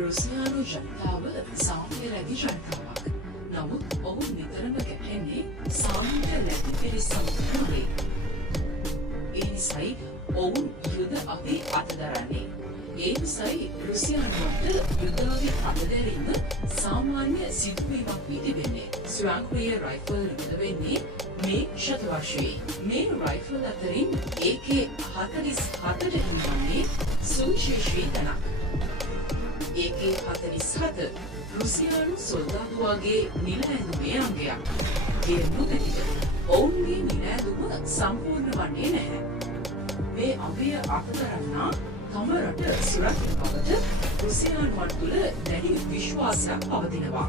රුසියානු ජනතාව සාමය රැදි ජනතාවක්. නමුත් ඔහු නිතරම ගැටෙන්නේ සාමයට ලැබි පිරිසම නොවේ. ඒ නිසයි ඔවුන් යුද අවි අතදරන්නේ. ඒ නිසයි රුසියානුවට යුද අවි අතදැරීම සාමාන්‍ය සිදුවීමක් වී තිබෙන්නේ. ස්වයංක්‍රීය රයිෆල් යුද වෙන්නේ මේ ශතවර්ෂයේ. මේ රයිෆල් අතරින් AK-47ට හිමිවන්නේ සුවිශේෂී තැනක්. AK-47 රුසියානු සොල්දාදුවාගේ නිල ඇඳුමේ අංගයක්. ඒ නොදැතිව ඔවුන්ගේ නිල ඇඳුම සම්පූර්ණ වන්නේ නැහැ. මේ අංගය අතදරන්නා තම රට සුරක්ෂිත බවට රුසියානුවන් තුළ දැඩි විශ්වාසයක් පවතිනවා.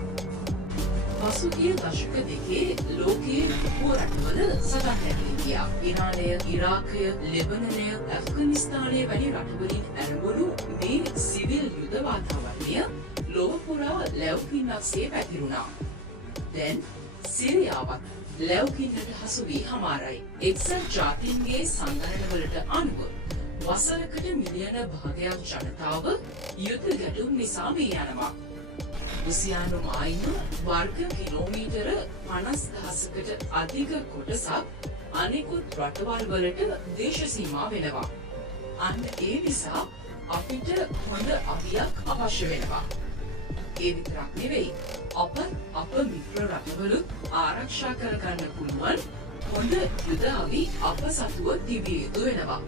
පසුගිය දශක දෙකේ ලෝකයේ බොහෝ රටවල සටන් නැගී ගියා. ඉරානය, ඉරාකය, ලෙබනනය, ඇෆ්ගනිස්තානය වැනි රටවලින් ඇරඹුණු මේ සිවිල් යුද වාතාවරණය ලොව පුරා ලැව්කින්නක්සේ පැතිරුණා. දැන් සිරියාවත් ලැව්කින්නට හසු වී හමාරයි. එක්සත් ජාතීන්ගේ සංගණනවලට අනුව වසරකට මිලියන භාගයක් ජනතාව යුද ගැටුම් නිසා මේ යනවා. රුසියානු මායිම වර්ග කිලෝමීටර 50,000කට අධික කොටසක් අනෙකුත් රටවල් වලට දේශ සීමා වෙනවා. අන්න ඒ නිසා අපිට හොඳ අවියක් අවශ්‍ය වෙනවා. ඒ විතරක් නෙවෙයි අප මිත්‍ර රටවලුත් ආරක්ෂා කරගන්න පුළුවන් හොඳ යුද අවි අප සතුව තිබිය යුතු වෙනවා.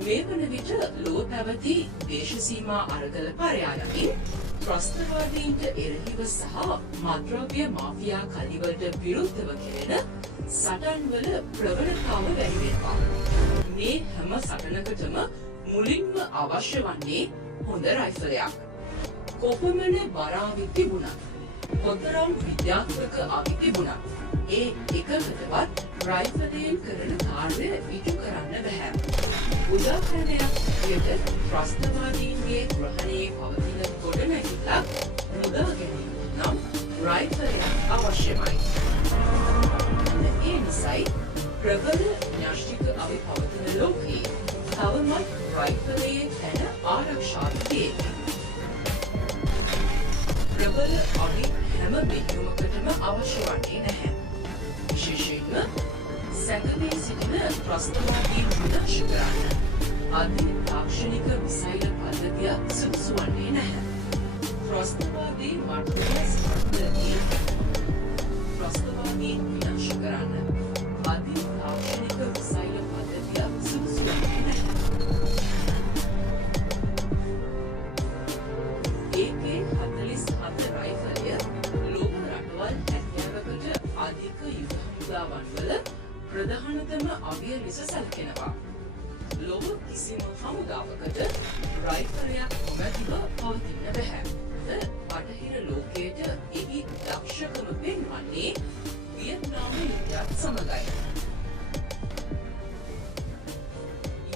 මේ වන විට ලොව පැවති දේශ සීමා අරගල පරයායකින් ත්‍රස්තවාදීන්ට එරෙහිව සහ මද්‍රව්‍ය මාෆියා කලිවලට විරුද්ධව කෙරෙන සටන්වල ප්‍රවණතාව වැඩි වෙනවා. මේ හැම සටනකටම මුලින්ම අවශ්‍ය වන්නේ හොඳ රයිෆලයක්. කොපමණ බර අවි තිබුණත්, කොතරම් විද්‍යාත්මක අවි තිබුණත්, ඒ එකකටවත් රයිෆලයෙන් කරන කාර්ය ඉටු කරන්න බැහැ. උදාහරණයක් විදිහට ත්‍රස්තවාදීන්ගේ ග්‍රහණයේ පවතින ගොඩනැගිල්ලක් මුදා ගැනීම නම් රයිෆලයක් අවශ්‍යමයි. ඒ නිසයි ප්‍රබල න්‍යෂ්ටික අවි පවතින ලෝකයේ තවමත් රයිෆලයේ තැන ආරක්ෂාව තියෙනවා. ප්‍රබල අවි හැම මෙහෙයුමකටම අවශ්‍ය වන්නේ නැහැ. විශේෂයෙන්ම සැඟවී සිටින ත්‍රස්තවාදීන් විනාශ කරන්න අධි තාක්ෂණික මිසයිල පද්ධතියක් සුදුසු වන්නේ නැහැ. ත්‍රස්තවාදී ත්‍රස්තවාදීන් විනාශ කරන්න අධි තාක්ෂණික මිසයිල පද්ධතියක් සුදුසු වන්නේ නැහැ. AK-47 රයිෆලය ලෝක රටවල් 70කට අධික යුද හමුදාවන් වල ප්‍රධානතම අවිය ලෙස සැලකෙනවා. ලොව කිසිම හමුදාවකට රයිෆලයක් නොමැතිව පවතින්න බැහැ. බටහිර ලෝකයට එහි දක්ෂකම පෙන්වන්නේ වියට්නාම යුද්ධයත් සමගයි.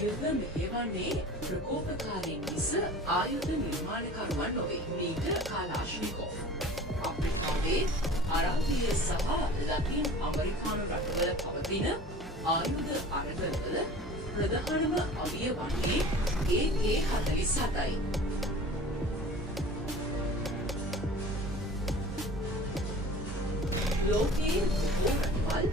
යුද්ධ මෙහෙවන්නේ ප්‍රකෝපකාරීන් මිස ආයුධ නිර්මාණකරුවන් නොවේ. මීට කාලාශ්නිකෝව්. අප්‍රිකාවේ අරාබිය සහ ලතින් ඇමරිකානු රටවල පවතින ආයුධ අරගලවල ප්‍රධානම අවිය වන්නේ AK-47යි. ලෝකයේ බොහෝ රටවල්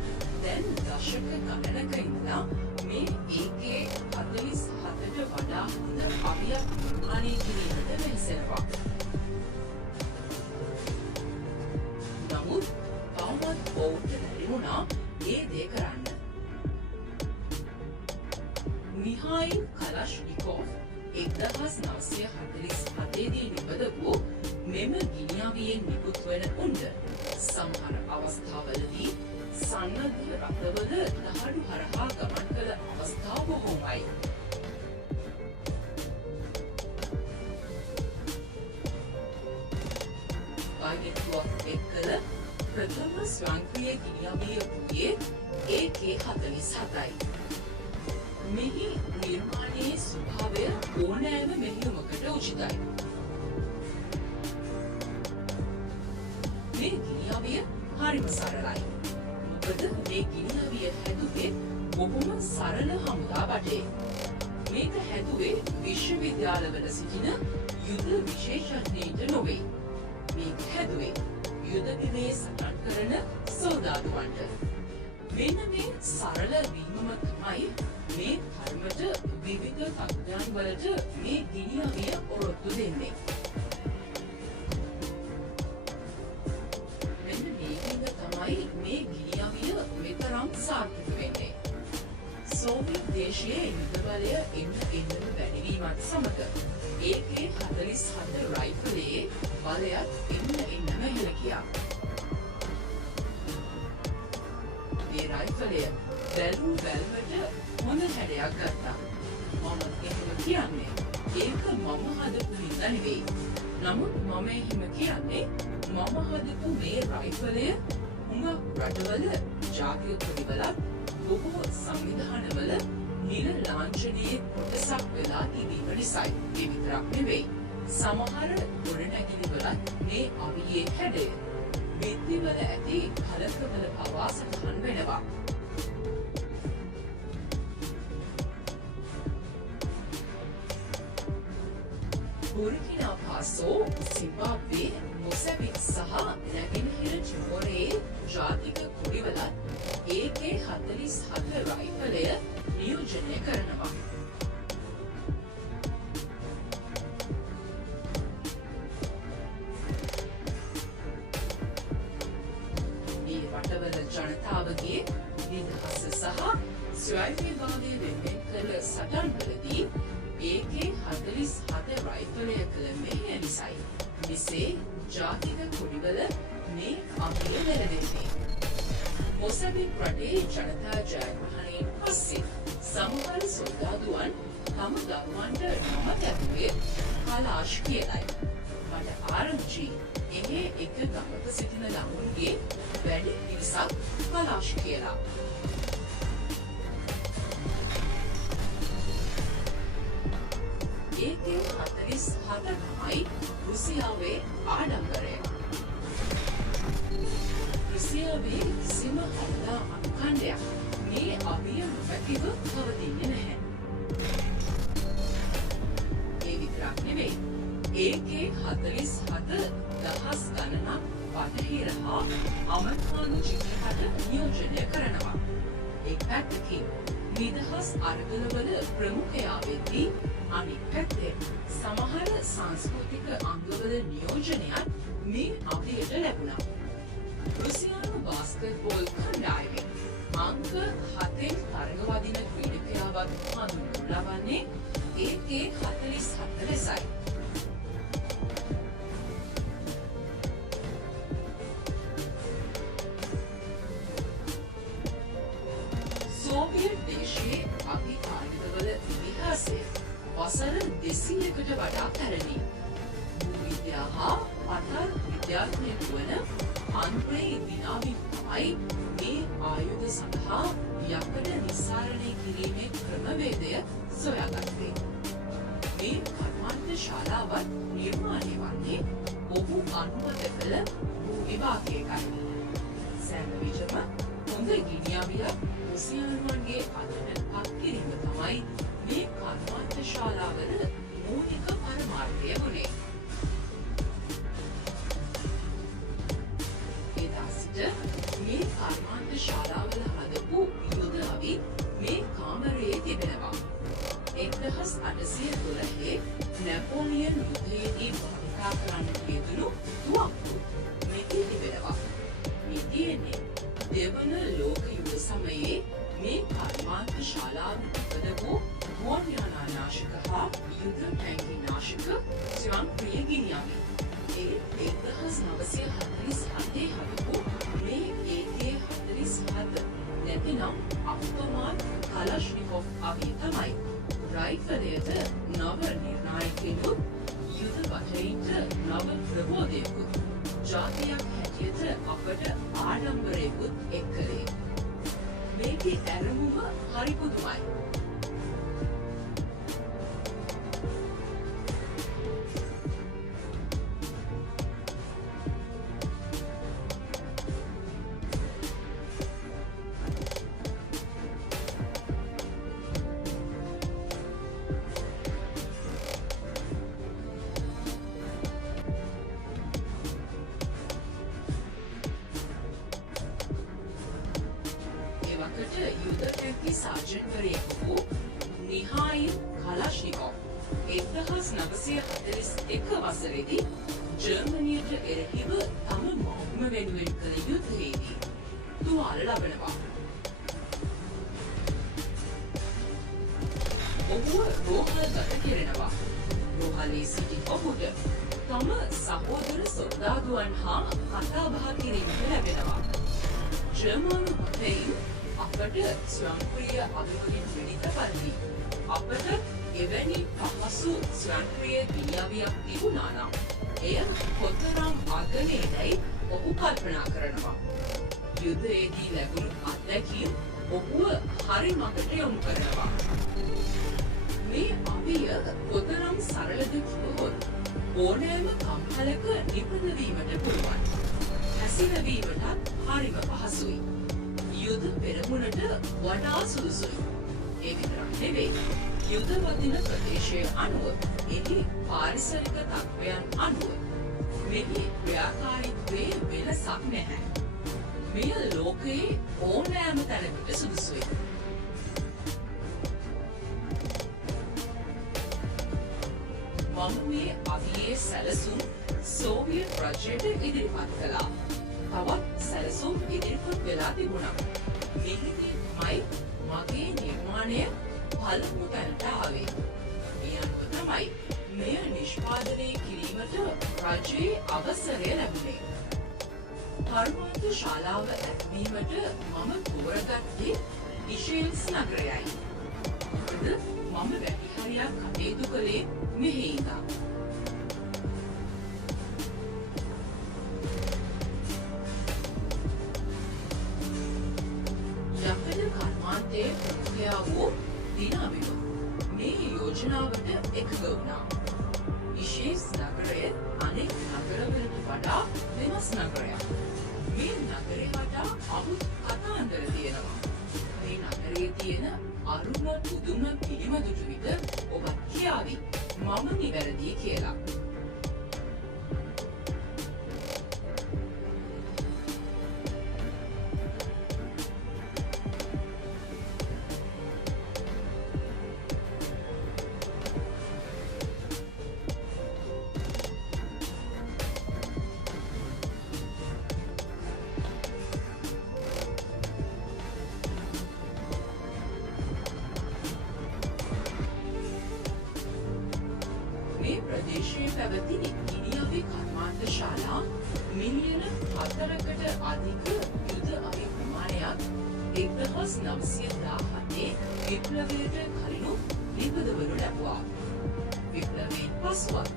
දැන් දශක ගණනක ඉඳලා මේ AK-47ට වඩා හොඳ අවියක් නිර්මාණය කිරීමට වෙහෙසෙනවා. නමුත් තවමත් ඔවුන්ට බැරි වුණා ඒ දේ කරන්න. මිහායිල් කලාශ්නිකෝව් 1947 දී නිපද වූ මෙම ගිනිඅවියෙන් නිකුත් වන උණ්ඩ සමහර අවස්ථාවලදී සන්නද්ධ රටවල දහඩු හරහා ගමන් කළ අවස්ථා බොහෝමයි. පාගිතුවක් එක්කල ප්‍රථම ස්වයංක්‍රීය ගිනිඅවිය වූයේ AK-47යි. මෙහි නිර්මාණයේ ස්වභාවය ඕනෑම මෙහෙයුමකට උචිතයි. මේ ගිනිඅවිය හරිම සරලයි. මොකද මේ ගිනිඅවිය හැදුවේ බොහොම සරල හමුදා බටේ. මේක හැදුවේ විශ්වවිද්‍යාලවල සිටින යුද විශේෂඥයින්ට නොවේ. මේක හැදුවේ යුද බිමේ සටන් කරන සෝදාදුවන්ට. මෙන්න මේ සරල වීමම තමයි මේ ධර්මට විවිධ තත්ත්වයන් වලට මේ ගිනි අවිය ඔරොත්තු දෙන්නේ. මෙන්න මේකින්ද තමයි මේ ගිනි අවිය මෙතරම් සාර්ථක වෙන්නේ. සෝවියට් දේශයේ යුද බලය එන්නම වැඩිවීමත් සමග AK-47 රයිෆලයේ බලයත් එන්නම ඉහළ ගියා. මේ රයිෆලය බැලූ බැල්මට හොඳ හැඩයක් ගත්තා. මම එහෙම කියන්නේ ඒක මම හදපු හින්දා නෙවෙයි. නමුත් මම එහෙම කියන්නේ මම හදපු මේ රයිෆලය හුඟක් රටවල ජාතික කොඩිවලත් බොහෝ සංවිධානවල නිල ලාංඡනයේ කොටසක් වෙලා තිබීම නිසායි. ඒ විතරක් නෙවෙයි. සමහර ගොඩනැගිලිවලත් මේ අවියේ හැඩය බිත්තිවල ඇති කලකවල පවා සටහන් වෙනවා. බුර්කිනා ෆාසෝ, සිම්බාබ්වේ, මොසැම්බික් සහ නැගෙනහිර තිමෝරයේ ජාතික කොඩිවලත් AK-47 රයිෆලය නියෝජනය කරනවා. මේ රටවල ජනතාවගේ නිදහස සහ ස්වෛරභාවය වෙනුවෙන් කළ සටන්වලදී AK-47 රයිෆලය කළ මෙහෙය නිසයි. මෙසේ ජාතික කොඩිවල මේ අවිය නැරෙන්නේ. මොසැම්බික් රටේ ජනතා ජයග්‍රහණයෙන් පස්සේ සමහර සොල්දාදුවන් තම දරුවන්ට නම තැබුවේ කලාෂ් කියලයි. මට ආරංචි එහේ එක ගමක සිටින ළමුන්ගේ වැඩි පිරිසක් කලාෂ් කියලා. AK-47 තමයි රුසියාවේ ආඩම්බරය. රුසියාවේ කිසිම හමුදා අනුකණ්ඩයක් මේ අවිය නොමැතිව පවතින්නේ නැහැ. ඒ විතරක් නෙවෙයි. AK-47 දහස් ගණනක් බටහිර හා ඇමරිකානු ජීවිතයට නියෝජනය කරනවා. එක් පැත්තකින් නිදහස් අරගලවල ප්‍රමුඛයා වෙද්දී අනිත් පැත්තෙන් සමහර සංස්කෘතික අංගවල නියෝජනයත් මේ අවියට ලැබුණා. රුසියානු බාස්කට්බෝල් කණ්ඩායමේ අංක 7න් තරගවදින ක්‍රීඩකයාවත් හඳුන්වනු ලබන්නේ AK-47 ලෙසයි. සෝවියට් දේශයේ අගි ආයුධවල ඉතිහාසය වසර 200කට වඩා පැරණි. භූවිද්‍යා හා අතර විද්‍යාඥයෙකු වන අන්ද්‍රේ දිනාවින් තමයි මේ ආයුධ සඳහා යකඩ නිස්සාරණය කිරීමේ ක්‍රමවේදය සොයාගත්තේ. මේ කර්මාන්ත ශාලාවත් නිර්මාණය වන්නේ ඔහු අනුමත කළ භූ විභාගයකයි. සෑම විටම හොඳ ගිනි අවියක් රුසියානුවන්ගේ අතට පත් කිරීම තමයි මේ කර්මාන්ත ශාලාවල මූලික පරමාර්ථය වුණේ. එදා සිට මේ කර්මාන්ත ශාලාවල හදපු යුද අවි මේ කාමරයේ තිබෙනවා. 1812 නැපෝලියන් යුද්ධයේදී භාවිතා කරන්නට යෙදුණු තුවක්කු මෙහි තිබෙනවා. මේ තියෙන්නේ දෙවන ලෝක යුද්ධ සමයේ මේ කර්මාන්ත ශාලාව නිපදවූ ගුවන් යානා නාශක හා යුද ටැංකි නාශක ස්වයංක්‍රීය ගිනි අවි. ඒ 1947 හදපු මේ AK-47 නැතිනම් අව්ටෝමාත් කලාශ්නිකෝව් අවිය තමයි රයිෆලයට නව නිර්ණායකයෙකුත් යුද බටහිරට නව ප්‍රබෝධයකුත් ජාතියක් හැටියට අපට ආඩම්බරයකුත් එක්කලේ. මේකේ ඇරමුම හරි පුදුමයි. සාජන්වරයෙකු වූ නිහායිල් කලාශ්නිකෝව් 1941 වසරේදී ජර්මනියට එරෙහිව තම මවුම වෙනුවෙන් කළ යුද්ධයේදී තුවාල ලබනවා. ඔහුව රෝහල්ගත කෙරෙනවා. රෝහලේ සිටි ඔහුට තම සහෝදර සොල්දාදුවන් හා කතා බහ කිරීමට ලැබෙනවා. ජර්මන් පොතෙන් අපට ස්වයංක්‍රීය අභිවෘද්ධි පිළිත පරිදි අපට එවැනි පහසු ස්වයංක්‍රීය ක්‍රියාවියක් තිබුණා නම් එය කොතරම් අගනේදයි ඔහු කල්පනා කරනවා. යුද්ධයේදී ලැබුණු අත්දැකීම් ඔහුව හරි මඟට යොමු කරනවා. මේ අවිය කොතරම් සරලද කිව්වොත් ඕනෑම කම්හලක නිපුණ වීමට පුළුවන්. හැසිරවීමටත් හරිම පහසුයි. යුද පෙරමුණට වඩා සුදුසුයි. ඒ විතරක් නෙවෙයි. යුද වදින ප්‍රදේශය අනුව එහි පාරිසරික තත්ත්වයන් අනුව මෙහි ක්‍රියාකාරීත්වයේ වෙනසක් නැහැ. මෙය ලෝකයේ ඕනෑම තැනකට සුදුසුයි. මම මේ අවියේ සැලසුම් සෝවියට් රජයට ඉදිරිපත් කළා. තවත් සැලසුම් ඉදිරිපත් වෙලා තිබුණා. මෙහිදීමයි මගේ නිර්මාණය පළමු තැනට ආවේ. මේ අනුව තමයි මෙය නිෂ්පාදනය කිරීමට රජයේ අවසරය ලැබුණේ. කර්මාන්ත ශාලාව ඇත්වීමට මම තෝරගත්තේ ඉෂේල්ස් නගරයයි. මොකද මම වැඩි හරියක් කටයුතු කළේ මෙහි ඉඳන්. යකඩ කර්මාන්තයේ ප්‍රමුඛයා වූ දිනාවිව මේ යෝජනාවට එකඟ වුණා. ඉෂේල්ස් නගරය අනෙක් නගරවලට වඩා වෙනස් නගරයක්. මේ නගරේ වටා අමුත් කතාන්දර තියෙනවා. මේ නගරයේ තියෙන අරුම පුදුම පිළිමදුටු විට ඔබ කියාවි මම නිවැරදි කියලා. මේ ප්‍රදේශයේ පැවති ගිනිඅවි කර්මාන්ත ශාලා මිලියන 4කට අධික යුද අවි ප්‍රමාණයක් 1917 විප්ලවයට කලිනුත් නිපදවනු ලැබුවා. විප්ලවයෙන් පසුව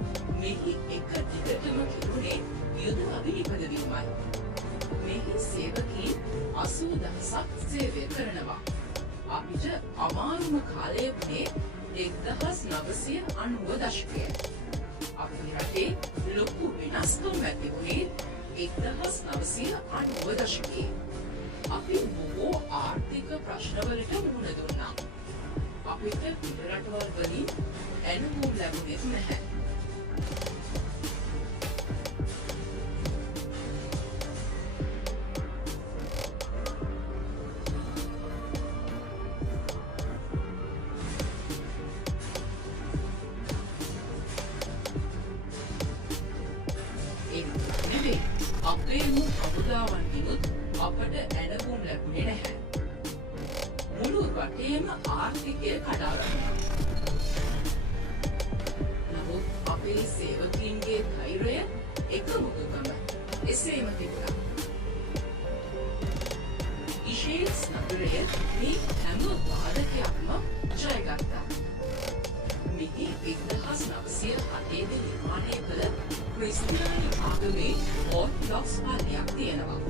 මෙහි එක දිගටම කෙරුණේ යුද අවි නිපදවීමයි. මෙහි සේවකීන් 80,000ක් සේවය කරනවා. අපිට අමාරුම කාලය වුණේ 1990 දශකයේ. අපේ රටේ ලොකු වෙනස්කම් ඇති වුණේ 1990 දශකයේ. අපි බොහෝ ආර්ථික ප්‍රශ්නවලට මුහුණ දුන්නා. අපිට පිට රටවල් වලින් ඇණවුම් ලැබුණේ නැහැ. අපේම හමුදාවන්ගෙනුත් අපට ඇණවුම් ලැබුණේ නැහැ. මුළු රටේම ආර්ථිකය කඩාවැටුණා. නමුත් අපේ සේවකීන්ගේ ධෛර්යය එකමුතුකම එසේම තිබුණා. ඉෂේල්ස් නගරය මේ හැම බාධකයක්ම ජයගත්තා. මෙහි 1907 නිර්මාණය කළ ක්‍රිස්තියානි ආගමේ ඕර්තොඩොක්ස් පල්ලියක් තියෙනවා.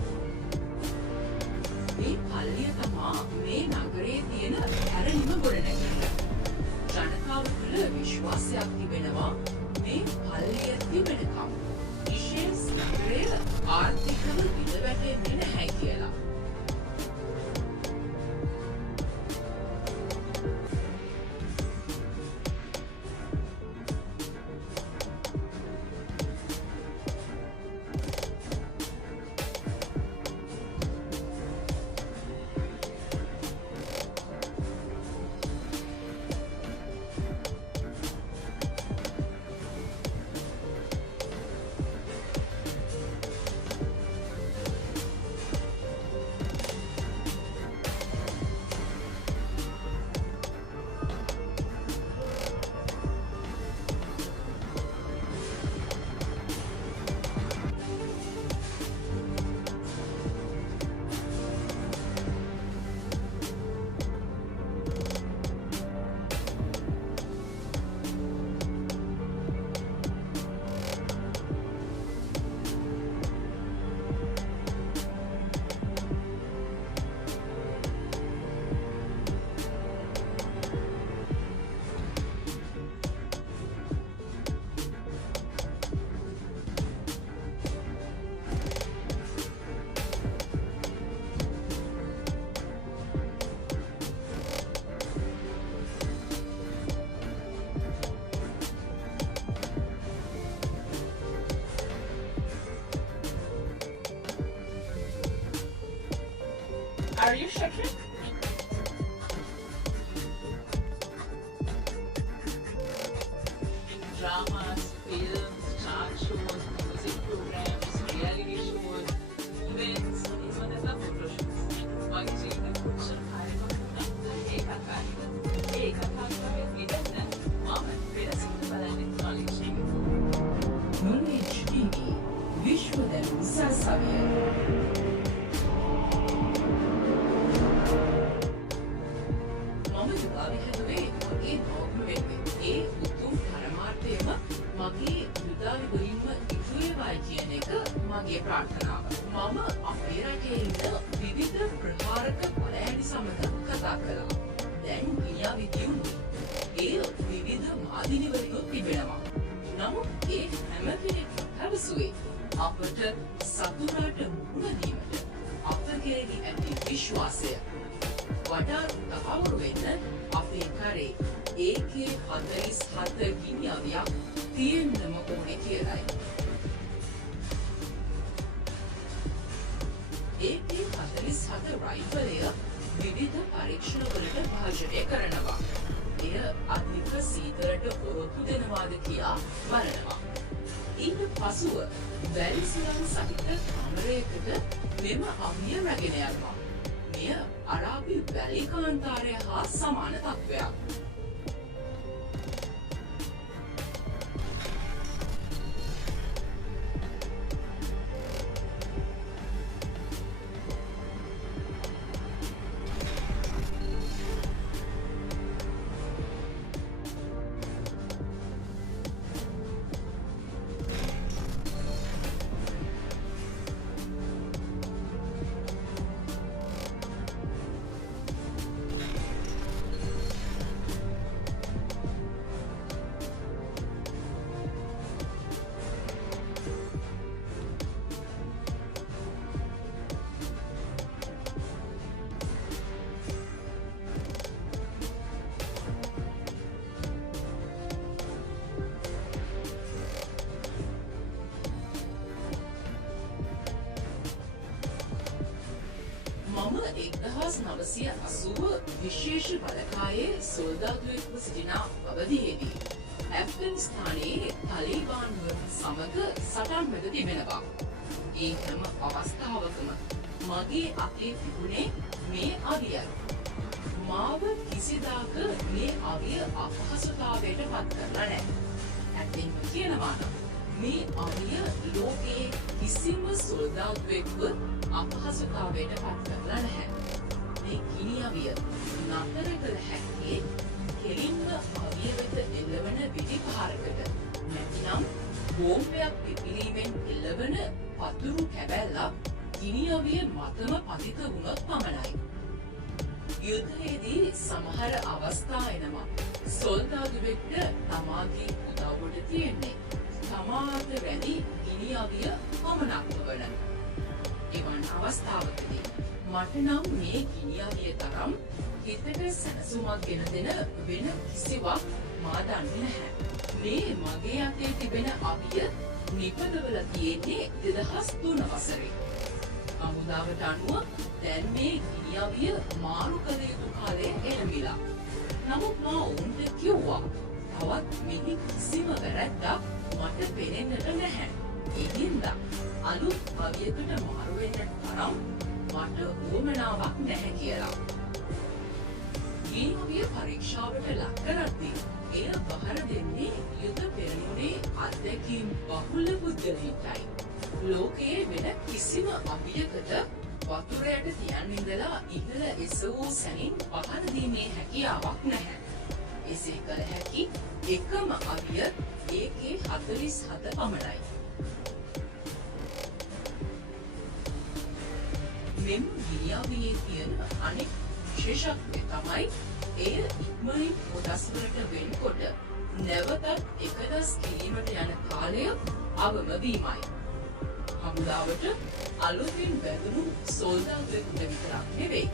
මේ පල්ලිය තමා මේ නගරයේ තියෙන පැරණිම ගොඩනැගිල්ල. ජනතාව තුළ විශ්වාසයක් තිබෙනවා මේ පල්ලිය තිබෙනකම් ඉෂේල්ස් නගරය ආර්ථිකව බිඳවැටෙන්නේ නැහැ කියලා. Are you checking? Dramas, films, talk shows, music programs, reality shows, events, even the photo shoots. මගේ ජීවිතේ කොච්චර කාර්යයක් වුණත් ඒකත් කාර්යයක්. ඒ කතාවේ විදිහට මම පෙරසිට බලන්නේ knowledge එක. Knowledge TV විශ්ව දැනුම සාසවිය. මම දුබාවේ හැදුවේ මගේ දෝම වෙන්නේ. ඒ උතුම් පරමාර්ථයම මගේ දුබාවේ වලින්ම ඉටු වේවා කියන එක මගේ ප්‍රාර්ථනාව. මම අපේ රටේ ඉන්න විවිධ ප්‍රකාරක පළෑලි සමග කතා කළා. දැන් ගිනියාවි දියුණුවේ ඒ විවිධ මාධ්‍යවලින් තිබෙනවා. නමුත් ඒ හැම කෙනෙක්ම පැවසුවේ අපට සතුරාට මුහුණ දීමට අප කෙරෙහි ඇති විශ්වාසය වඩා තහවුරු වෙන්න අපේ කරේ AK-47 ගිනියාවියක් තියෙන්නම ඕනේ කියලයි. AK-47 රයිෆලය විවිධ පරීක්ෂණවලට භාජනය කරනවා. එය අධික සීතලට ඔරොත්තු දෙනවාද කියා බලනවා. ඊට පසුව වැලිසිලන් සහිත කාමරයකට මෙම අමිය රැගෙන යනවා. මෙය අරාබි වැලි කාන්තාරය හා සමාන තත්ත්වයක්. මම 1980 විශේෂ බලකායේ සොල්දාදුවෙක්ව සිටින අවධියේදී ඇෆ්ගනිස්තානයේ තලිබාන්ව සමග සටන්වල තිබෙනවා. ඒ හැම අවස්ථාවකම මගේ අතේ තිබුණේ මේ අවියයි. මාව කිසිදාක මේ අවිය අපහසුතාවයට පත් කරලා නැහැ. ඇත්තෙන්ම කියනවා නම් මේ අවිය ලෝකයේ කිසිම සොල්දාදුවෙක්ව අපහසුතාවයට පත් කරලා නැහැ. මේ ගිනි අවිය නතර කළ හැක්කේ කෙලින්ම අවිය වෙත එල්ලවන විදිපහරකට. නැතිනම් බෝම්බයක් පිපිරීමෙන් එල්ලවන පතුරු කැබැල්ලක් ගිනි අවිය මතම පතිත වුණොත් පමණයි. යුද්ධයේදී සමහර අවස්ථා එනවා සොල්දාදුවෙක්ට තමාගේ උදව්වට තියෙන්නේ තමාට වැඩි ගිනි අවිය පමණක්ම වන. එවන් අවස්ථාවකදී මට නම් මේ ගිනි අවිය තරම් හිතට සැනසුමක් ගෙන දෙන වෙන කිසිවක් මා දන්නේ නැහැ. මේ මගේ අතේ තිබෙන අවිය නිපදවල තියෙන්නේ 2003 වසරේ. හමුදාවට අනුව දැන් මේ ගිනි අවිය මාරු කළ යුතු කාලය එළඹිලා. නමුත් මා ඔවුන්ට කිව්වා තවත් මෙහි කිසිම වැරැද්දක් මට පෙනෙන්නට නැහැ. ඒ හින්දා අලුත් අවියකට මාරු වෙන්න තරම් මට උවමනාවක් නැහැ කියලා. ගිනි අවිය පරීක්ෂාවට ලක් කරද්දී එය බහර දෙන්නේ යුද පෙරමුණේ අත්දැකීම් බහුල පුද්ගලයින්ටයි. ලෝකයේ වෙන කිසිම අවියකට වතුරයට තියන් ඉඳලා ඉහළ එසවූ සැනින් පහර දීමේ හැකියාවක් නැහැ. එසේ කළ හැකි එකම අවිය AK-47 පමණයි. මෙම ගිනි අවියේ තියෙන අනෙක් විශේෂත්වය තමයි එය ඉක්මනින් කොටස් වලට වෙන්කොට නැවතත් එකදස් කිරීමට යන කාලය අවම වීමයි. හමුදාවට අලුතින් වැදුණු සොල්දාදුවෙකුට විතරක් නෙවෙයි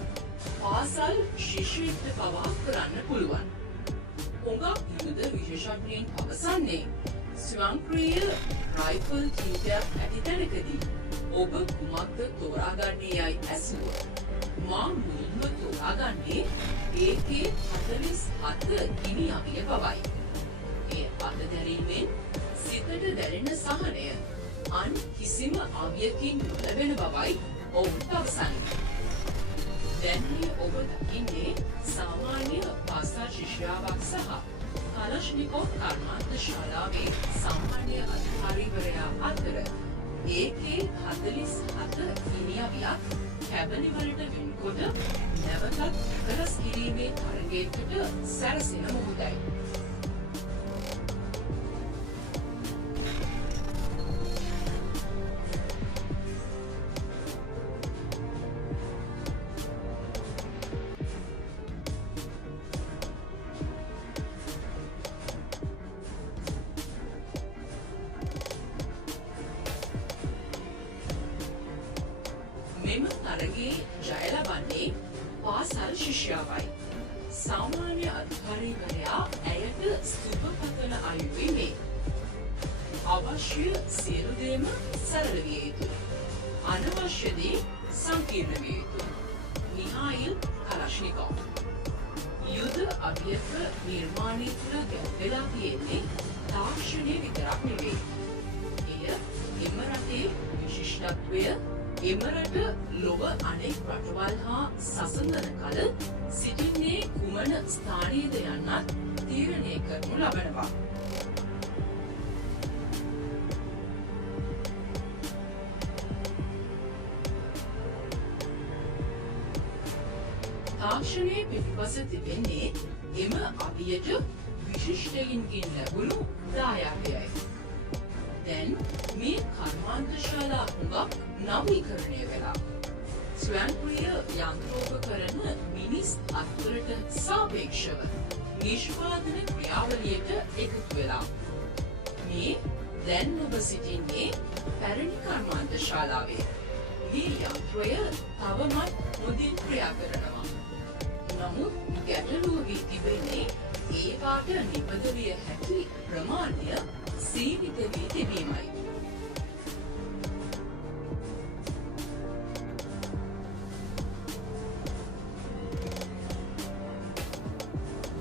පාසල් ශිෂ්‍යයෙක්ට පවා කරන්න පුළුවන්. හුඟක් යුද විශේෂඥයින් පවසන්නේ ස්වයංක්‍රීය රයිෆල් කීපයක් ඇති තැනකදී ඔබ කුමක්ද තෝරාගන්නේ යයි ඇසුවොත් මා මුලින්ම තෝරාගන්නේ AK-47 ගිනි අවිය බවයි. ඒ අතදැරීමෙන් සිතට දැනෙන සහනය අන් කිසිම අවියකින් නොලැබෙන බවයි ඔවුන් පවසන්නේ. දැන් මේ ඔබ දකින්නේ සාමාන්‍ය පාසල් ශිෂ්‍යාවක් සහ කලශ්නිකෝව් කර්මාන්ත ශාලාවේ සාමාන්‍ය අධිකාරීවරයා අතර AK-47 ගිනි අවියක් කැබලි වලට වෙන්කොට නැවතත් එකරස් කිරීමේ තරගයකට සැරසෙන මොහොතයි. මෙම තරගයේ ජය ලබන්නේ පාසල් ශිෂ්‍යාවයි. සාමාන්‍ය අධිකාරීවරයා ඇයට සුබ පතන අයුරුයි මේ. අවශ්‍ය සියලු දේම සරල විය යුතුයි. අනවශ්‍ය දේ සංකීර්ණ විය යුතුයි. මිහායිල් කලශ්නිකෝව්. යුද අභියක නිර්මාණය තුළ ගැඹෙලා තියෙන්නේ තාක්ෂණය විතරක් නෙවෙයි. එය එම රටේ විශිෂ්ටත්වය එම රට ලොව අනෙක් රටවල් හා සසඳන කල සිටින්නේ කුමන ස්ථානයේද යන්නත් තීරණය කරනු ලබනවා. තාක්ෂණයේ පිටුපස තිබෙන්නේ එම අවියට විශිෂ්ටයින්ගෙන් ලැබුණු දායාදයයි. දැන් මේ කර්මාන්තශාලා හුඟක් නවීකරණය වෙලා ස්වයංක්‍රීය යන්ත්‍රෝපකරණ මිනිස් අත්වලට සාපේක්ෂව නිෂ්පාදන ක්‍රියාවලියට එකතු වෙලා මේ දැන් ඔබ සිටින්නේ පැරණි කර්මාන්තශාලාවේ. මේ යන්ත්‍රය තවමත් හොඳින් ක්‍රියා කරනවා. නමුත් ගැටලුව වී තිබෙන්නේ ඒවාට නිපද විය හැකි ප්‍රමාණය සීමිත වී තිබීමයි.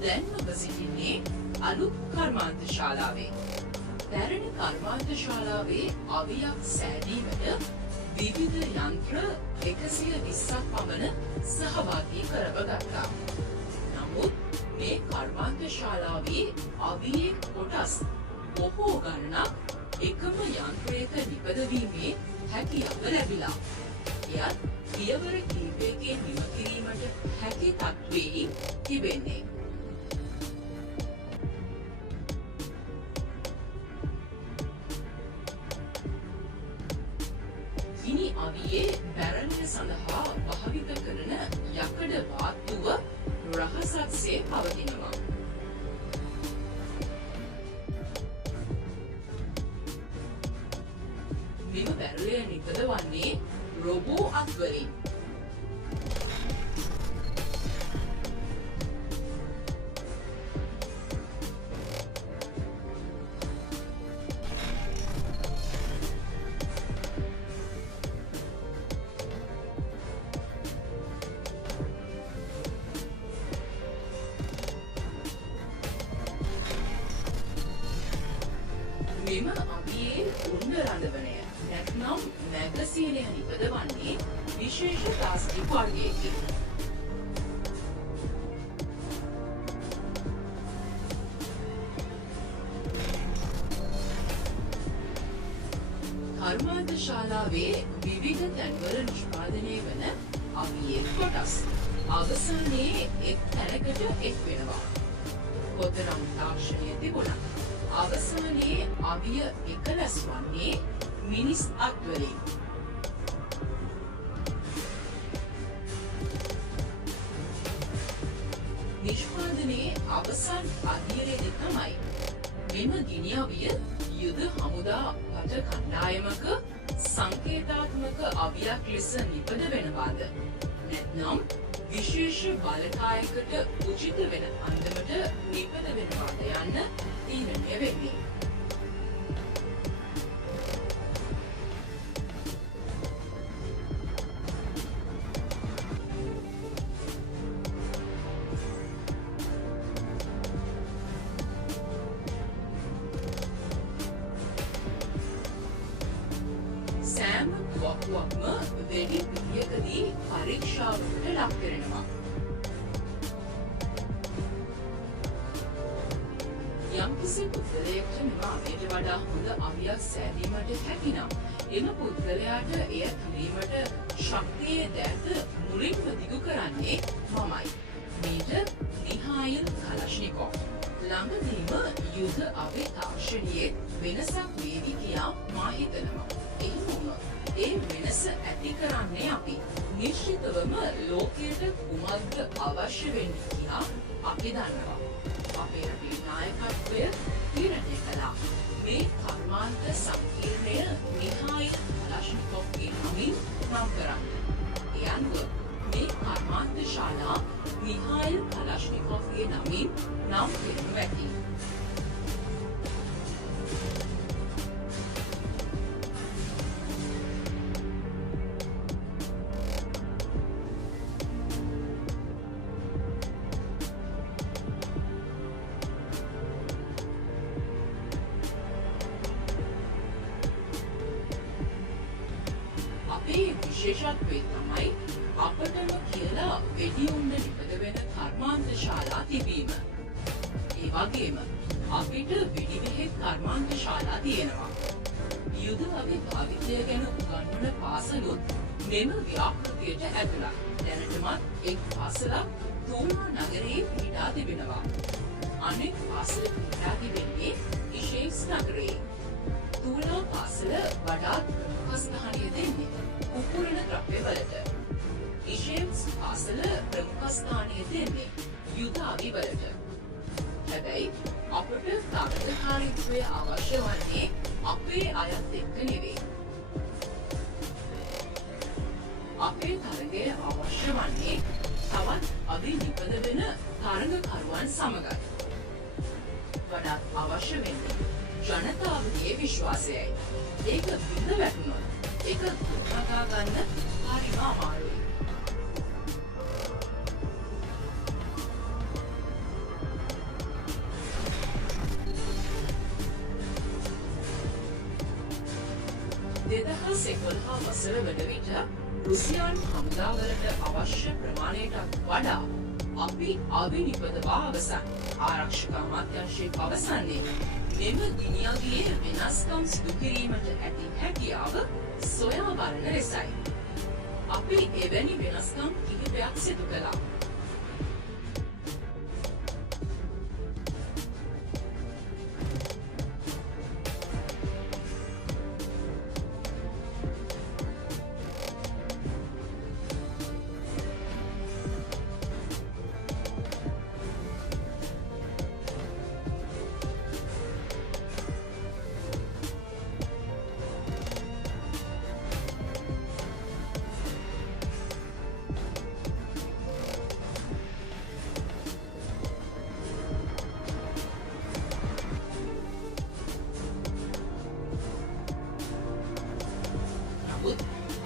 දැන් ඔබ සිටින්නේ අලුත් කර්මාන්ත ශාලාවේ. පැරණි කර්මාන්ත ශාලාවේ අවියක් සෑදීමට විවිධ යන්ත්‍ර 120ක් පමණ සහභාගී කරවගත්තා. නමුත් මේ කර්මාන්ත ශාලාවේ අවියේ කොටස් බොහෝ ගණනක් එකම යන්ත්‍රයක නිපදවීමේ හැකියාව ලැබිලා. එයත් පියවර කිහිපයකින් නිම කිරීමට හැකි තත්ත්වයේ තිබෙන්නේ. ගිනි අවියේ බැරණය සඳහා භාවිත කරන යකඩ වාත්තුව රහසක්සේ පවතිනවා. මෙම බැරළය නිපදවන්නේ රොබෝ අත්වලින්. මෙම අවියේ උණ්ඩ රඳවනය නැත්නම් මැගසීනය නිපදවන්නේ විශේෂ ප්ලාස්ටික් වර්ගයකින්. කර්මාන්ත ශාලාවේ විවිධ තැන්වල නිෂ්පාදනය වන අවියේ කොටස් අවසානයේ එක් තැනකට එක් වෙනවා. කොතරම් තාක්ෂණය තිබුණත් අවසානයේ අවිය එකලස් වන්නේ මිනිස් අත්වලින්. නිෂ්පාදනයේ අවසන් අධීරයේද තමයි මෙම ගිනි අවිය යුද හමුදා රට කණ්ඩායමක සංකේතාත්මක අවියක් ලෙස නිපද වෙනවාද නැත්නම් විශේෂ බලකායකට උචිත වෙන අන්දමට නිපද වෙනවාද යන්න තීරණය වෙන්නේ. සෑම වකුවක්ම වෙඩි පිටියකදී පරීක්ෂාවකට ලක් කරනවා. යම්කිසි පුද්ගලයෙක්ට මෙම අවියට වඩා හොඳ අවියක් සෑදීමට හැකිනම් එම පුද්ගලයාට එය කිරීමට ශක්තියේ දෑත මුලින්ම දිගු කරන්නේ මමයි. මීට මිහායිල් කලශ්නිකෝව්. ළඟදීම යුද අවි තාක්ෂණයේ වෙනසක් වේවි කියා මා හිතනවා. එහෙම වුණොත් ඒ වෙනස ඇති කරන්නේ අපි. නිශ්චිතවම ලෝකයට කුමක්ද අවශ්‍ය වෙන්නේ කියා අපි දන්නවා. අපේ රටේ නායකත්වය තීරණය කළා. මේ කර්මාන්ත සංකීර්ණය මිහායිල් කලශ්නිකෝව්ගේ නමින් නම් කරන්න. ඒ අනුව මේ කර්මාන්ත ශාලා මිහායිල් කලශ්නිකෝව්ගේ නමින් නම් කරනු ඇති. අපේ විශේෂත්වය තමයි අපටම කියලා වෙඩි උණ්ඩ නිපද වෙන කර්මාන්ත ශාලා තිබීම. ඒ වගේම අපිට වෙඩි බෙහෙත් කර්මාන්ත ශාලා තියෙනවා. යුද අවි භාවිතය ගැන උගන්වන පාසලුත් මෙම ව්‍යාපෘතියට ඇතුළත්. දැනටමත් එක් පාසලක් තෝමා නගරයේ පිහිටා තිබෙනවා. අනෙක් පාසල පිහිටා තිබෙන්නේ ඉෂේක්ස් නගරයේ. තෝලා පාසල වඩාත් ප්‍රමුඛස්ථානය දෙන්නේ උපුරණ ද්‍රව්‍යවලට. ඉෂේක්ස් පාසල ප්‍රමුඛස්ථානය දෙන්නේ යුද අවි වලට. හැබැයි අපට තරගකාරීත්වය අවශ්‍ය වන්නේ අපේ අයත් එක්ක නෙවෙයි. අපේ තරගය අවශ්‍ය වන්නේ තවත් අවි නිපද වෙන තරගකරුවන් සමගයි. වඩාත් අවශ්‍ය වෙන්නේ ජනතාවගේ විශ්වාසයයි. ඒක බිඳ වැටුණොත් ඒක ගොඩනගා ගන්න හරිම අමාරුයි. වසර වන විට රුසියානු හමුදාවලට අවශ්‍ය ප්‍රමාණයටත් වඩා අපි අවි නිපදවා අවසන්. ආරක්ෂක අමාත්‍යාංශය පවසන්නේ මෙම ගිනිඅවියේ වෙනස්කම් සිදු කිරීමට ඇති හැකියාව සොයා බලන ලෙසයි. අපි එවැනි වෙනස්කම් කිහිපයක් සිදු කළා.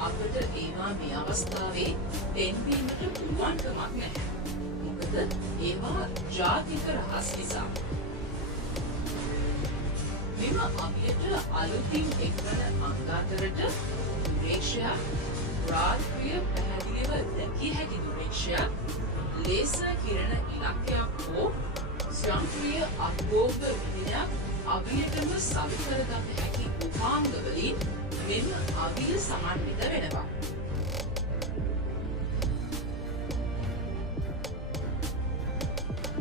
අපට ඒවා මේ අවස්ථාවේ පෙන්වීමට පුළුවන්කමක් නැහැ. මොකද ඒවා ජාතික රහස් නිසා. මෙම අවියට අලුතින් එක්වන අංගාතරට දුරේක්ෂයක්, රාත්‍රිය පැහැදිලිව දැකිය හැකි දුරේක්ෂයක්, ලේසර් කිරණ ඉලක්කයක් හෝ ස්වයංක්‍රීය අභෝග විදිනයක් අවියටම සවිකරගත හැකි උපාංගවලින් මෙම අවිය සමන්විත වෙනවා.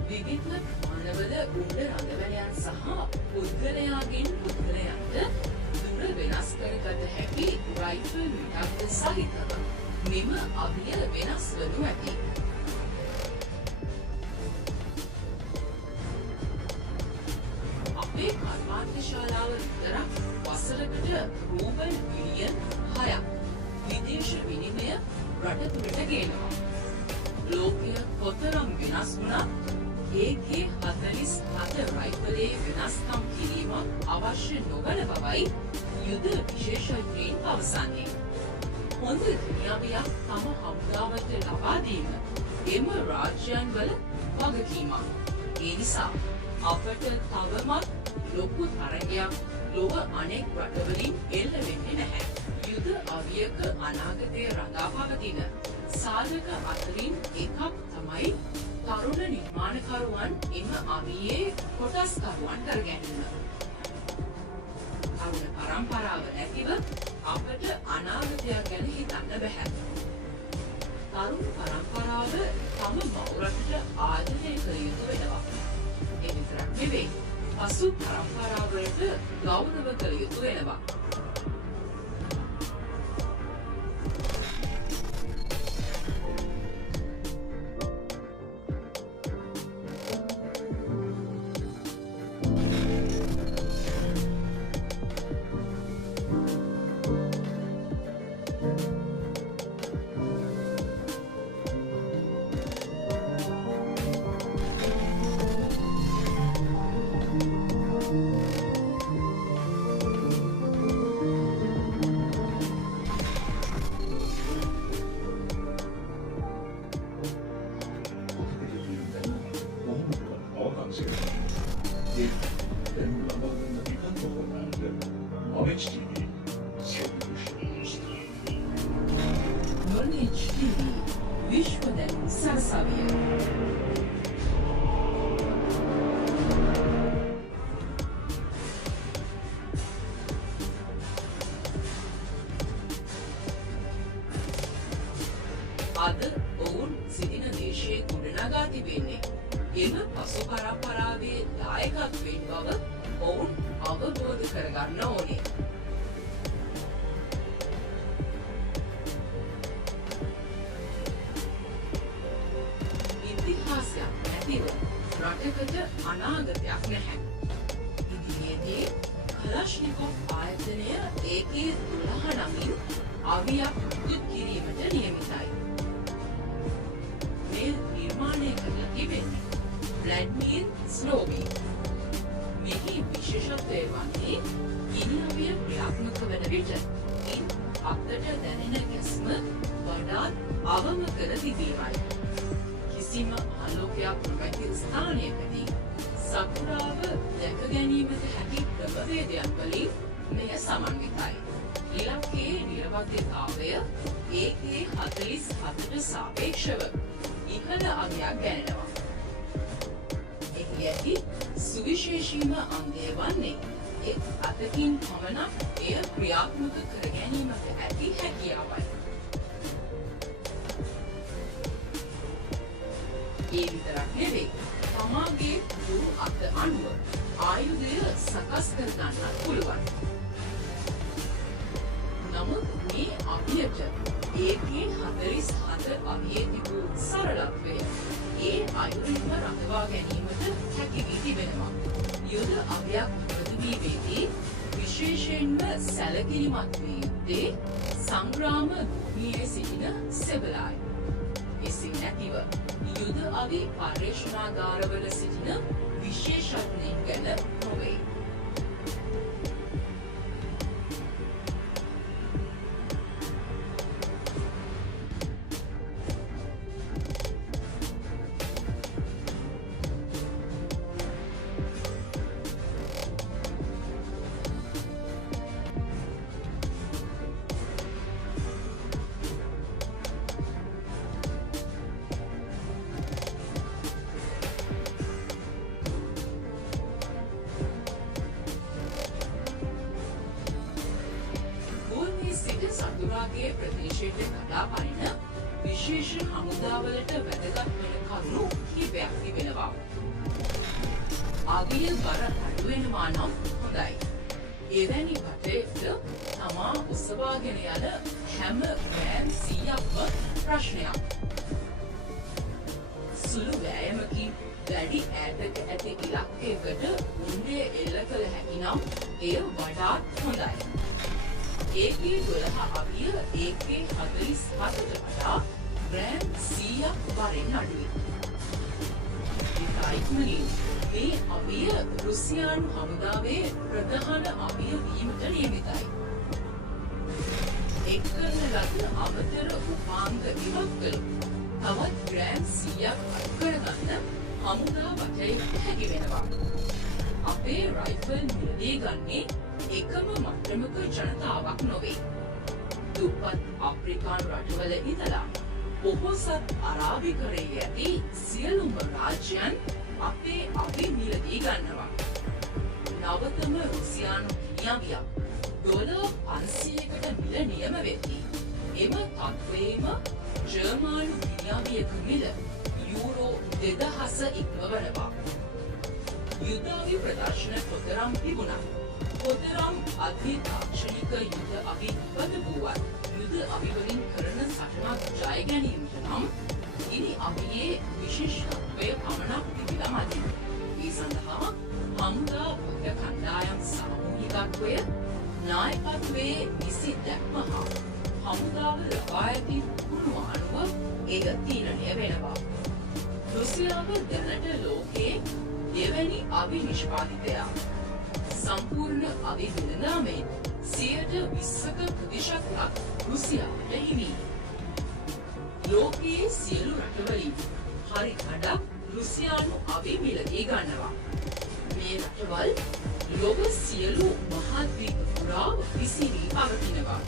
විවිධ මානවල උඩ රඳවැලයන් සහ පුද්ගලයාගෙන් පුද්ගලයන්ට දුර වෙනස් කරගත හැකි රයිෆල් මිටක්ද සහිතව මෙම අවිය වෙනස් වනු ඇති. අපේ කර්මාන්ත ශාලාව විතරක් වසරකට රූබල් බිලියන් 6ක් විදේශ විනිමය රට තුළට ගේනවා. ලෝකය කොතරම් වෙනස් වුණත් AK-47 රයිෆලේ වෙනස්කම් කිරීමක් අවශ්‍ය නොවන බවයි යුද විශේෂඥයින් පවසන්නේ. හොඳ ගිනිඅවියක් තම හමුදාවට ලබා දීම එම රාජ්‍යයන් වල වගකීමක්. ඒ නිසා අපට තවමත් ලොකු තරගයක් ලොව අනෙක් රටවලින් එල්ල වෙන්නේ නැහැ. යුද අවියක අනාගතයේ රඳා පවතින සාධක අතරින් එකක් තමයි තරුණ නිර්මාණකරුවන් එම අවියේ කොටස්කරුවන් කර ගැනීම. තරුණ පරම්පරාව නැතිව අපට අනාගතයක් ගැන හිතන්න බැහැ. තරුණ පරම්පරාව තම මවුරට ආදරය කළ යුතු වෙනවා. ඒ විතරක් නෙවෙයි, පසු පරම්පරාවලට ගෞරව කළ යුතු වෙනවා. Knowledge TV विश्व දැනුම් සරසවිය. අද ඔවුන් සිටින දේශයේ ගොඩනගා තිබෙන්නේ එම පසු පරම්පරාවේ දායකත්වයෙන් බව ඔවුන් අවබෝධ කරගන්න ඕනේ. ඉතිහාසයක් නැතිව රටකට අනාගතයක් නැහැ. ඉදිරියේදී කලාශ්නිකොව් ආයතනය AK-12 නමින් අවියක් යුත් කිරීමට නියමිතයි. මේ නිර්මාණය කරලා තිබෙන්නේ ව්ලාඩිමිර් ස්ලෝවික්. මෙහි විශේෂත්වය වන්නේ ගිනි අවිය ක්‍රියාත්මක වන විට ඉන් අපට දැනෙන ගැස්ම වඩාත් අවම කර තිබීමයි. කිසිම ආලෝකයක් නොමැති ස්ථානයකදී සකුරාව දැක ගැනීමට හැකි ක්‍රමවේදයන් වලින් මෙය සමන්විතයි. ඉලක්කයේ නිරවද්‍යතාවය AK-47ට සාපේක්ෂව ඉහළ අගයක් ගැනෙනවා. එහි ඇති සුවිශේෂීම අංගය වන්නේ එක් අතකින් පමණක් එය ක්‍රියාත්මක කර ගැනීමට ඇති හැකියාවයි. ඒ විතරක් නෙවෙයි, තමාගේ දුරු අත අනුව ආයුධය සකස් කර ගන්නත් පුළුවන්. නමුත් මේ අවියට AK-47 අවියේ තිබූ සරලත්වය ඒ අයුරින්ම රඳවා ගැනීමට හැකි වී තිබෙනවා. යුද අවියක් ප්‍රතිබීමේදී විශේෂයෙන්ම සැලකිලිමත් විය යුත්තේ සංග්‍රාම භූමියේ සිටින සෙබළායි. එසේ නැතිව යුද අවි පර්යේෂණාගාරවල සිටින විශේෂඥයින් ගැන නොවේ. සතුරාගේ ප්‍රදේශයට කඩා පනින විශේෂ හමුදාවලට වැදගත් වෙන කරුණු කිහිපයක් තිබෙනවා. අවිය බර අඩු වෙනවා නම් හොඳයි. එවැනි කටයුත්ත තමා උසවාගෙන යන හැම ග්‍රෑම් 100ක්ම ප්‍රශ්නයක්. සුළු වෑයමකින් වැඩි ඈතක ඇති ඉලක්කයකට උන්ඩේ එල්ල කළ හැකි නම් එය වඩාත් හොඳයි. AK-12 අවිය AK-47ට වඩා ග්‍රෑම් 100ක් බරෙන් අඩුයි. ඉතාලික්මනින් මේ අවිය රුසියානු හමුදාවේ ප්‍රධාන අවිය වීමට නියමිතයි. එක් කරන ලද අමතර උපාංග ඉවත් කළොත් තවත් ග්‍රෑම් 100ක් අඩු කරගන්න හමුදා වටයකට හැකි වෙනවා. අපේ රයිෆල් මිලදී ගන්නේ එකම මට්ටමක ජනතාවක් නොවේ. දුප්පත් අප්‍රිකානු රටවල ඉඳලා පොහොසත් අරාබිකරයේ ඇති සියලුම රාජ්‍යයන් අපේ අපි මිලදී ගන්නවා. නවතම රුසියානු ගිනිඅවියක් ඩොලර් 500කට මිල නියම වෙද්දී එම තත්ත්වයේම ජර්මානු ගිනිඅවියක මිල යූරෝ 2000 ඉක්මවනවා. යුද්ධ ප්‍රදර්ශන කොතරම් තිබුණත් කොතරම් අධිතාක්ෂණික යුද්ධ අපි ඉපදවුවත් යුද්ධ අවිවලින් කරන සටනක් ජය ගැනීමට නම් ඉනි අපියේ විශේෂත්වය පමණක් තිබිලා මදි. ඒ සඳහා හමුදා බද්ධ කණ්ඩායම් සාමූහිකත්වය නායකත්වයේ නිසි දැක්ම හා හමුදාව ලබා ඇති කුණු අනුව එය තීරණය වෙනවා. රුසියාව දැනට ලෝකයේ දෙවැනි අවි නිෂ්පාදිතයා. සම්පූර්ණ අවි වෙළඳාමෙන් 20%ක ප්‍රතිශතයක් රුසියාවට හිමි. ලෝකයේ සියලු රටවලින් හරි අඩක් රුසියානු අවි මිලදී ගන්නවා. මේ රටවල් ලොව සියලු මහද්වීප පුරා විසිරී පවතිනවා.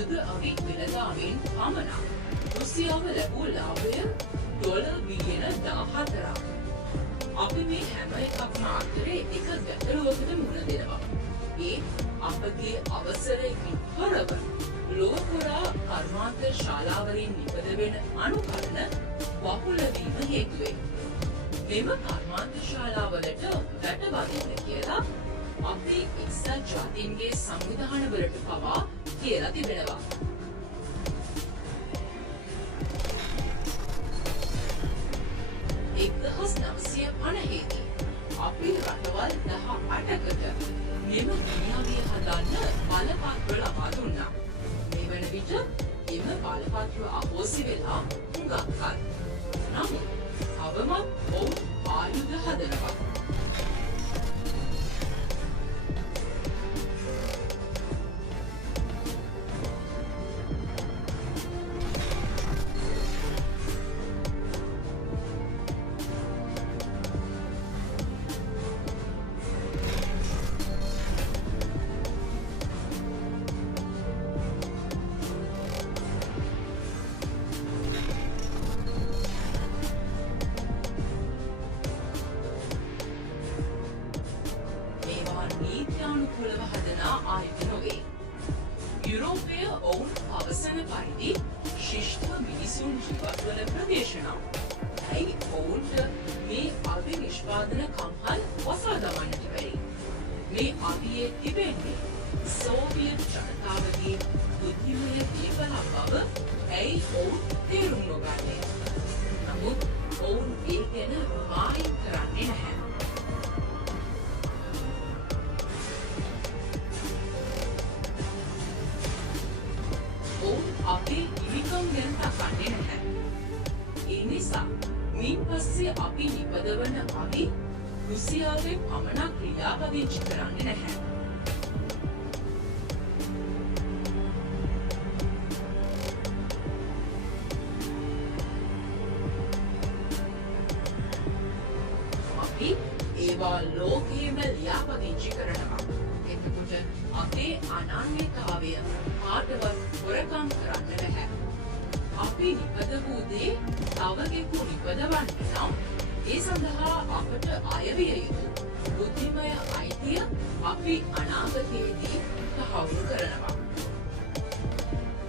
යුද අවි වෙළඳාමෙන් පමණක් රුසියාව ලැබූ ලාභය ඩොලර් බිලියන 14ක්. අපි මේ හැම එකක්ම අතරේ එක ගැටලුවකට මුහුණ දෙනවා. ඒ අපගේ අවසරයකින් තොරව ලොව පුරා කර්මාන්ත ශාලාවලින් නිපද වෙන අනුකරණ බහුල වීම හේතුවෙන් මෙම කර්මාන්ත ශාලාවලට වැටබදින්න කියලා අපේ එක්සත් ජාතීන්ගේ සංවිධානවලට පවා කියලා තිබෙනවා. එක්දහස් 950දී අපේ රටවල් 18කට මෙම ගිනිඅවිය හදන්න බලපත්‍ර ලබා දුන්නා. මේ වන විට එම බලපත්‍ර අපෝසි වෙලා හුඟක් කල්. නමුත් අවමත් ඔවුන් ආයුධ හදනවා. නීත්‍යානුකූලව හදන ආයුධ නොවේ. යුරෝපය ඔවුන් පවසන පරිදි ශිෂ්ට මිනිසුන් ජීවත් වන ප්‍රදේශ නම් ඇයි ඔවුන්ට මේ අවි නිෂ්පාදන කම්හල් වසා දමන්නට බැරි? මේ අවියේ තිබෙන්නේ සෝවියට් ජනතාවගේ බුද්ධිමය දීපලක් බව ඇයි ඔවුන් තේරුම් නොගන්නේ? නමුත් ඔවුන් ඒ ගැන මායිම් කරන්නේ නැහැ. අපේ ඉවිකම් ගැන තකන්නේ නැහැ. ඒ නිසා මින් පස්සේ අපි නිපදවන අවි රුසියාවේ පමණක් ක්‍රියාපදිංචි කරන්නේ නැහැ. අපි ඒවා ලෝකයේම ලියාපදිංචි කරනවා. එතකොට අපේ අනන්‍යතාවය කාටවත් හොරකම් කරන්න නැහැ. අපි නිපද වූ දේ තවගෙකු නිපදවන්න නම් ඒ සඳහා අපට අයවිය යුතු බුද්ධිමය අයිතිය අපි අනාගතයේදී තහවුරු කරනවා.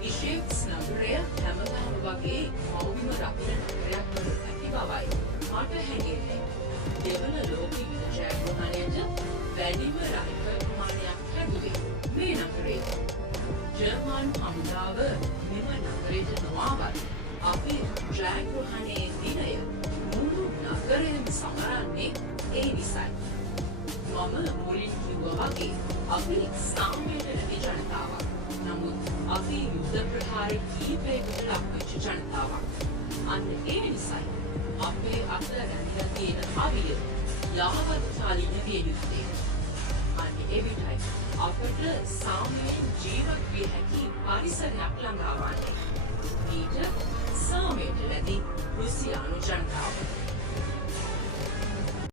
ඉෂෙක්ස් නගරය හැමදාම වගේ මව්බිම රකින්න නගරයක් වන ඇති බවයි මට හැඟෙන්නේ. දෙවන ලෝක යුද ජයග්‍රහණයට වැඩිම රයිෆල් ප්‍රමාණයක් හැදුවේ මේ නගරයේ. ජර්මන් හමුදාව මෙම නගරයට නොආවත් අපේ ජයග්‍රහණයේ දිනය මුළු නගරයම සමරන්නේ ඒ නිසයි. මම මුලින් කිව්වා වගේ අපි සාමයට නැති ජනතාවක්. නමුත් අපි යුද්ධ ප්‍රහාර කීපයකට ලක්වෙච්ච ජනතාවක්. අන්න ඒ නිසයි අපේ අත රැඳිලා තියෙන අවිය යාවත්කාලින විය යුත්තේ. අන්න එවිටයි අපට සාමයෙන් ජීවත් විය හැකි පරිසරයක් ළඟා වන්නේ. ඊට සාමයට නැති රුසියානු ජනතාව.